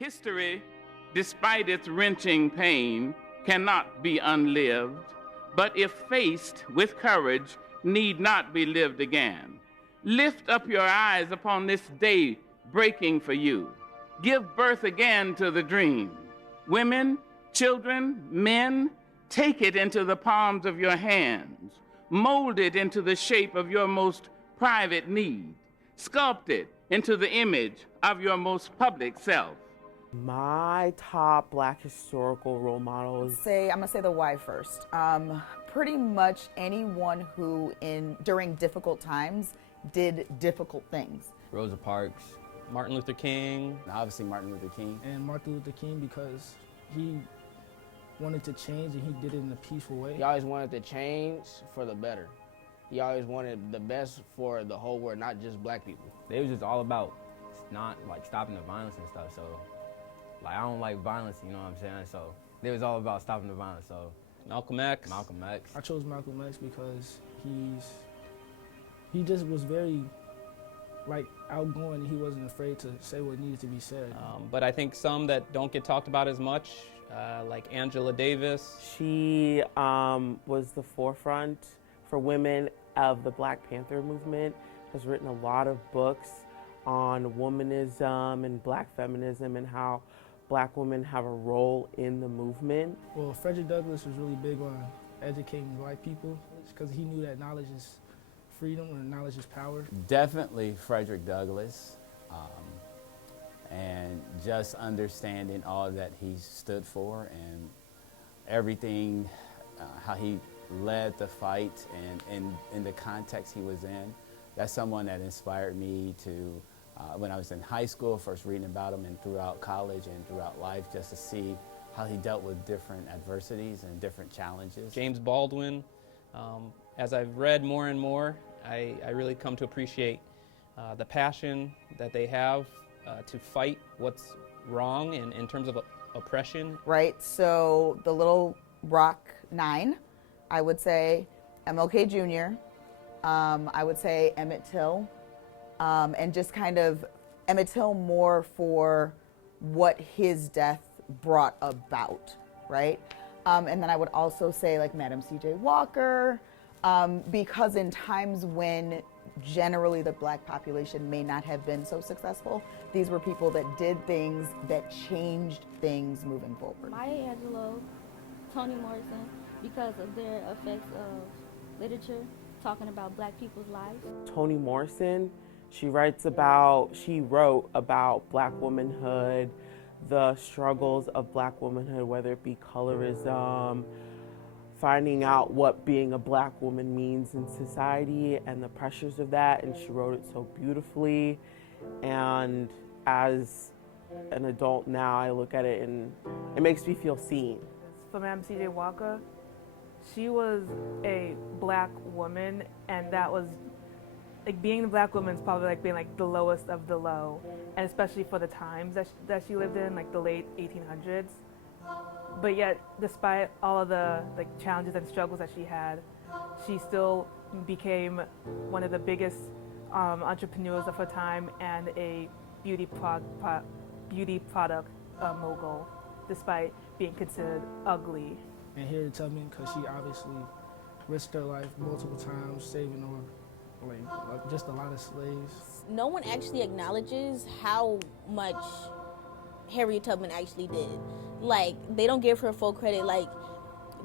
History, despite its wrenching pain, cannot be unlived, but if faced with courage, need not be lived again. Lift up your eyes upon this day breaking for you. Give birth again to the dream. Women, children, men, take it into the palms of your hands. Mold it into the shape of your most private need. Sculpt it into the image of your most public self. My top Black historical role models. I'm gonna say the why first. Pretty much anyone who during difficult times did difficult things. Rosa Parks, Martin Luther King. obviously Martin Luther King. And Martin Luther King, because he wanted to change and he did it in a peaceful way. He always wanted to change for the better. He always wanted the best for the whole world, not just black people. They was just all about not like stopping the violence and stuff. So like I don't like violence, you know what I'm saying? So they was all about stopping the violence. So Malcolm X. Malcolm X. I chose Malcolm X because he just was very like outgoing. He wasn't afraid to say what needed to be said. But I think some that don't get talked about as much, like Angela Davis. She was the forefront for women of the Black Panther movement, has written a lot of books on womanism and Black feminism and how Black women have a role in the movement. Well, Frederick Douglass was really big on educating Black people because he knew that knowledge is freedom and knowledge is power. Definitely Frederick Douglass, and just understanding all that he stood for and everything, how he led the fight and in the context he was in. That's someone that inspired me to, when I was in high school, first reading about him, and throughout college and throughout life, just to see how he dealt with different adversities and different challenges. James Baldwin. As I've read more and more, I really come to appreciate the passion that they have to fight what's wrong in terms of oppression. Right, so the Little Rock Nine, I would say MLK Jr., I would say Emmett Till, and just kind of Emmett Till more for what his death brought about, right? And then I would also say like Madam C.J. Walker, because in times when generally the Black population may not have been so successful, these were people that did things that changed things moving forward. Maya Angelou, Toni Morrison, because of their effects of literature, talking about Black people's lives. Toni Morrison, she wrote about Black womanhood, the struggles of Black womanhood, whether it be colorism, finding out what being a Black woman means in society and the pressures of that, and she wrote it so beautifully. And as an adult now, I look at it and it makes me feel seen. For Madam C.J. Walker, she was a Black woman, and that was like being a Black woman is probably like being like the lowest of the low, and especially for the times that she lived in, like the late 1800s. But yet, despite all of the like challenges and struggles that she had, she still became one of the biggest entrepreneurs of her time and a beauty product mogul, despite being considered ugly. And Harriet Tubman, because she obviously risked her life multiple times, saving like just a lot of slaves. No one actually acknowledges how much Harriet Tubman actually did. Like, they don't give her full credit. Like,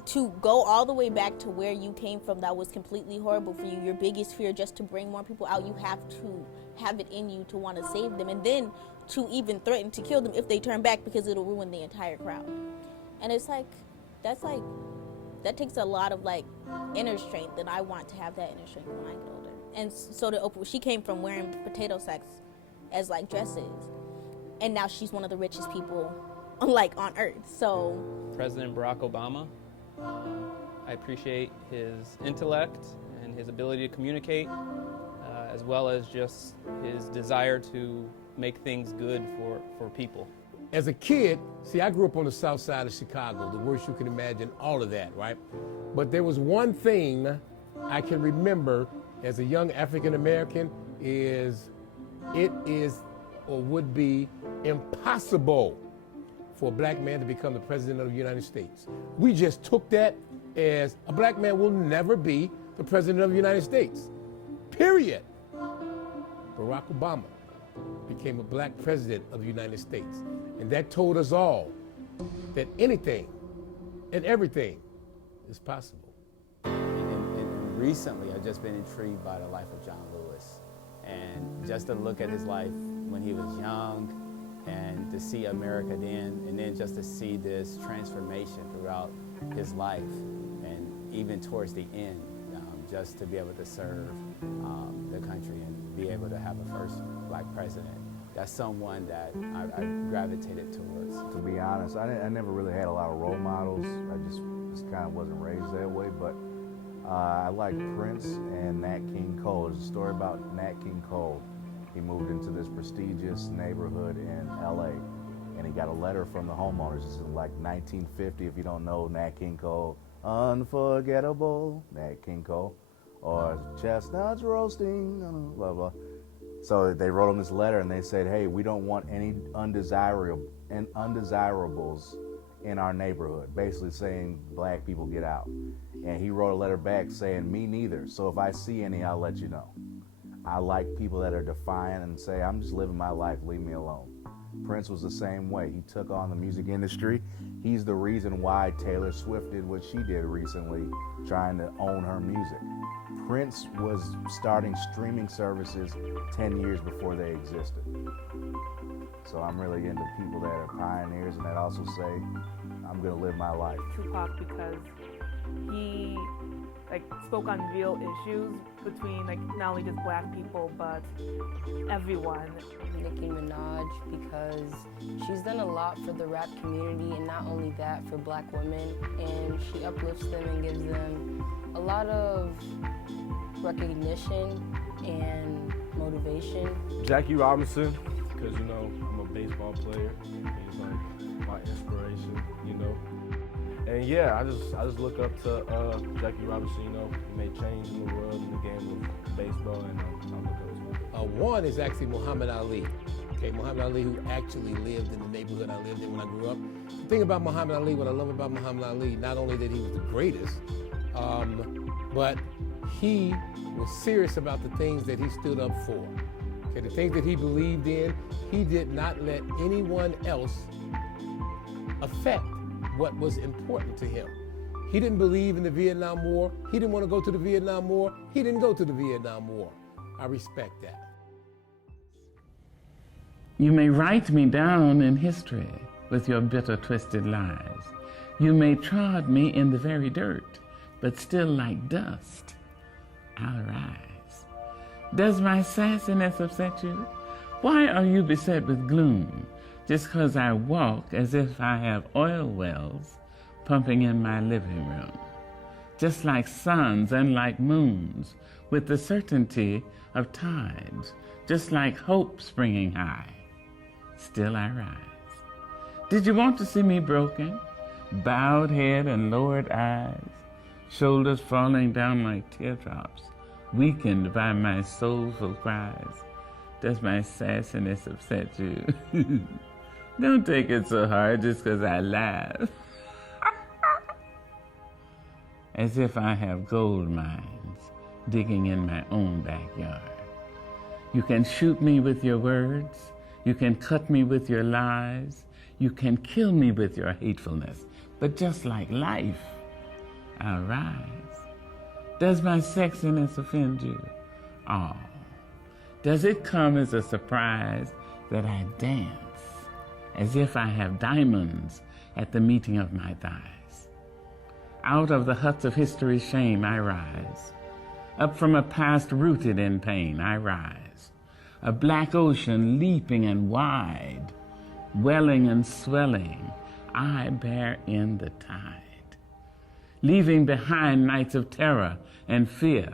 to go all the way back to where you came from, that was completely horrible for you. Your biggest fear, just to bring more people out, you have to have it in you to want to save them, and then to even threaten to kill them if they turn back, because it'll ruin the entire crowd. And it's like, that takes a lot of like inner strength, and I want to have that inner strength when I get older. And so did Oprah. She came from wearing potato sacks as like dresses, and now she's one of the richest people like on earth. So President Barack Obama. I appreciate his intellect and his ability to communicate, as well as just his desire to make things good for people. As a kid, see, I grew up on the south side of Chicago, the worst you can imagine, all of that, right? But there was one thing I can remember as a young African American is it is or would be impossible for a black man to become the president of the United States. We just took that as a black man will never be the president of the United States, period. Barack Obama became a black president of the United States. And that told us all that anything and everything is possible. And recently, I've just been intrigued by the life of John Lewis. And just to look at his life when he was young, and to see America then, and then just to see this transformation throughout his life, and even towards the end, just to be able to serve the country and be able to have a first black president. That's someone that I gravitated towards. To be honest, I never really had a lot of role models. I just kind of wasn't raised that way, but I like Prince and Nat King Cole. There's a story about Nat King Cole. He moved into this prestigious neighborhood in LA, and he got a letter from the homeowners. This is in like 1950, if you don't know Nat King Cole. Unforgettable, Nat King Cole, or chestnuts roasting, blah, blah. So they wrote him this letter and they said, hey, we don't want any undesirables in our neighborhood, basically saying black people get out. And he wrote a letter back saying, me neither. So if I see any, I'll let you know. I like people that are defiant and say, I'm just living my life, leave me alone. Prince was the same way. He took on the music industry. He's the reason why Taylor Swift did what she did recently, trying to own her music. Prince was starting streaming services 10 years before they existed. So I'm really into people that are pioneers and that also say, I'm gonna live my life. Tupac, because he spoke on real issues between not only just black people but everyone. Nicki Minaj, because she's done a lot for the rap community, and not only that, for black women, and she uplifts them and gives them a lot of recognition and motivation. Jackie Robinson, because I'm a baseball player. He's like my inspiration, And yeah, I just look up to Jackie Robinson. He made change in the world in the game of baseball, and I look up to him. One is actually Muhammad Ali. Okay, Muhammad Ali, who actually lived in the neighborhood I lived in when I grew up. The thing about Muhammad Ali, what I love about Muhammad Ali, not only that he was the greatest, but he was serious about the things that he stood up for. Okay, the things that he believed in, he did not let anyone else affect what was important to him. He didn't believe in the Vietnam War. He didn't want to go to the Vietnam War. He didn't go to the Vietnam War. I respect that. You may write me down in history with your bitter, twisted lies. You may trod me in the very dirt, but still like dust, I'll rise. Does my sassiness upset you? Why are you beset with gloom? Just 'cause I walk as if I have oil wells pumping in my living room. Just like suns and like moons, with the certainty of tides, just like hope springing high, still I rise. Did you want to see me broken? Bowed head and lowered eyes, shoulders falling down like teardrops, weakened by my soulful cries. Does my sassiness upset you? Don't take it so hard just 'cause I laugh. As if I have gold mines digging in my own backyard. You can shoot me with your words. You can cut me with your lies. You can kill me with your hatefulness. But just like life, I'll rise. Does my sexiness offend you? Oh, does it come as a surprise that I dance as if I have diamonds at the meeting of my thighs? Out of the huts of history's shame I rise. Up from a past rooted in pain I rise. A black ocean leaping and wide, welling and swelling, I bear in the tide. Leaving behind nights of terror and fear,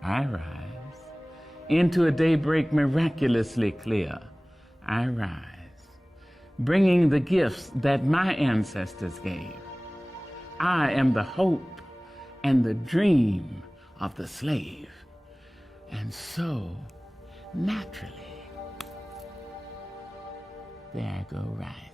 I rise. Into a daybreak miraculously clear, I rise. Bringing the gifts that my ancestors gave. I am the hope and the dream of the slave. And so, naturally, there I go rising.